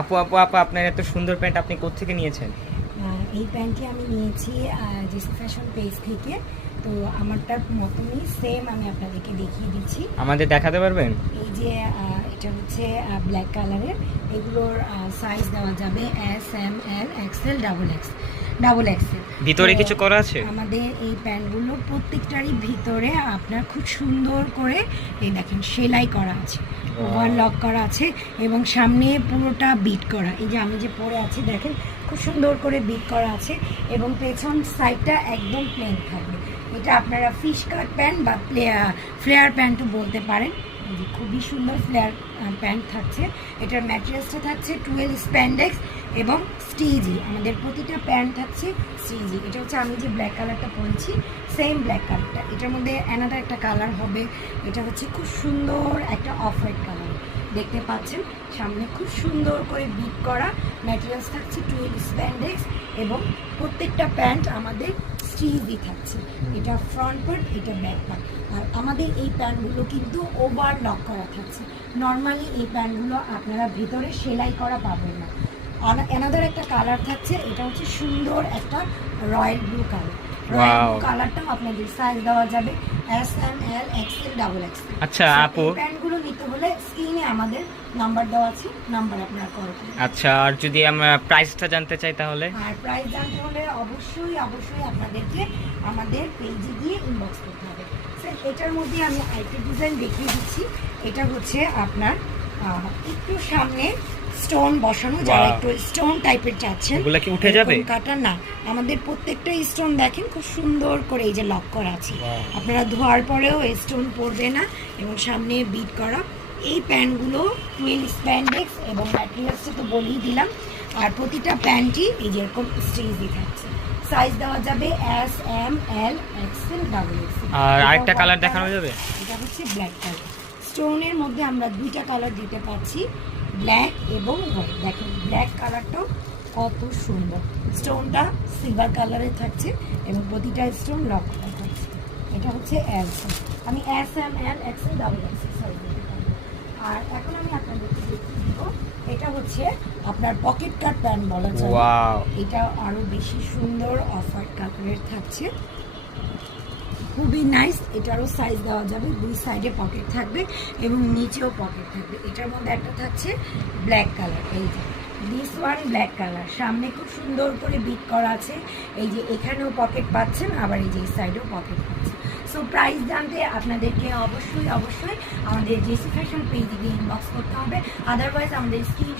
আপু আপু আপু আপনার এত সুন্দর প্যান্ট আপনি কোত্থেকে নিয়েছেন? এই প্যান্টটি আমি নিয়েছি জেসি ফ্যাশন পেজ থেকে। তো আমারটার মতনই সেম আমি আপনাদেরকে দেখিয়ে দিচ্ছি। আমাদের দেখাতে পারবেন? এই যে এটা হচ্ছে ব্ল্যাক কালারের। এগুলোর সাইজ দেওয়া যাবে এস, এম, এল, এক্সেল, ডাবল এক্সেল। ভিতরে কিছু করা আছে? আমাদের এই প্যান্টগুলো প্রত্যেকটারই ভিতরে আপনার খুব সুন্দর করে এই দেখেন সেলাই করা আছে, ওভারলক করা আছে এবং সামনে পুরোটা বিট করা। এই যে আমি যে পরে আছি দেখেন খুব সুন্দর করে বিট করা আছে এবং পেছন সাইডটা একদম প্লেন থাকবে। এটা আপনারা ফিশ কাট প্যান্ট বা ফ্লেয়ার প্যান্টও বলতে পারেন। এই যে খুবই সুন্দর ফ্লেয়ার প্যান্ট থাকছে। এটার ম্যাটেরিয়ালসটা থাকছে 12 স্প্যান্ডেক্স এবং স্টিজি। আমাদের প্রতিটা প্যান্ট থাকছে স্টিজি। এটা হচ্ছে আমি যে ব্ল্যাক কালারটা পরেছি সেম ব্ল্যাক কালারটা। এটার মধ্যে অ্যানাদার একটা কালার হবে। এটা হচ্ছে খুব সুন্দর একটা অফ হোয়াইট কালার দেখতে পাচ্ছেন। সামনে খুব সুন্দর করে বিট করা ম্যাটেরিয়ালস থাকছে 12 স্প্যান্ডেক্স এবং প্রত্যেকটা প্যান্ট আমাদের স্টিজি থাকছে। এটা ফ্রন্ট পার্ট, এটা ব্যাক পার্ট। আর আমাদের এই প্যান্টগুলো কিন্তু ওভারলক করা থাকছে। নর্মালি এই প্যান্টগুলো আপনারা ভিতরে সেলাই করা পাবেন না। অ্যানাদার একটা কালার থাকছে, এটা হচ্ছে সুন্দর একটা royal blue colour. Royal blue কালারটাও আপনাদের সাইজ দেওয়া যাবে এস, এম, এল, এক্সেল, ডাবল এক্সেল। আচ্ছা আপু, প্যান্টগুলো নিতে হলে স্ক্রিনে আমাদের নাম্বার দেওয়া আছে, নাম্বার আপনারা কল করুন। আচ্ছা, আর যদি আমরা প্রাইসটা জানতে চাই তাহলে? আর প্রাইস জানতে হলে অবশ্যই আপনাদেরকে আমাদের পেজে গিয়ে ইনবক্স করতে হবে। স্যার এটার মধ্যে আমি আরেকটা ডিজাইন দেখিয়ে দিচ্ছি। এটা হচ্ছে আপনার একটু সামনে স্টোন বসানো, যারা একটু স্টোন টাইপের চাচ্ছেন। এগুলা কি উঠে যাবে? কাটা না, আমাদের প্রত্যেকটা স্টোন দেখেন খুব সুন্দর করে এই যে লক করা আছে। আপনারা ধোয়ার পরেও স্টোন পড়বে না এবং সামনে বিট করা। এই প্যান্টগুলো 12 স্প্যান্ডেক্স এবং ম্যাটেরিয়ালসটা তো বলেই দিলাম। আর প্রতিটা প্যান্টই এই যেরকম স্টিচই থাকছে। সাইজ দেওয়া যাবে এস, এম, এল, এক্সেল, ডাবল এক্সেল। আর আরেকটা কালার দেখানো যাবে? এটা হচ্ছে ব্ল্যাক কালার। স্টোনের মধ্যে আমরা দুইটা কালার দিতে পারছি, ব্ল্যাক এবং হোয়াইট। দেখেন ব্ল্যাক কালারটাও কত সুন্দর। স্টোনটা সিলভার কালারে থাকছে এবং প্রতিটা স্টোন লক করা থাকছে। এটা হচ্ছে এল। আমি এস, এম, এল, এক্সেল, ডাবল এক্সেল সাইজ দিতে পারবো। আর এখন আমি আপনাদেরকে দেখিয়ে দিব, এটা হচ্ছে আপনার পকেট কাট প্যান্ট বলা যায়। এটা আরো বেশি সুন্দর অফ হোয়াইট কালারের থাকছে, খুবই নাইস। এটারও সাইজ দেওয়া যাবে, দুই সাইডে পকেট থাকবে এবং নিচেও পকেট থাকবে। এটার মধ্যে একটা থাকছে ব্ল্যাক কালার। এই যে দিস ওয়ান ব্ল্যাক কালার, সামনে খুব সুন্দর করে বিট করা আছে। এই যে এখানেও পকেট পাচ্ছেন, আবার এই যে এই সাইডেও পকেট পাচ্ছেন। সো প্রাইস জানতে আপনাদেরকে অবশ্যই আমাদের জেসি ফ্যাশন পেজে গিয়ে ইনবক্স করতে হবে। আদারওয়াইজ আমাদের স্ক্রিন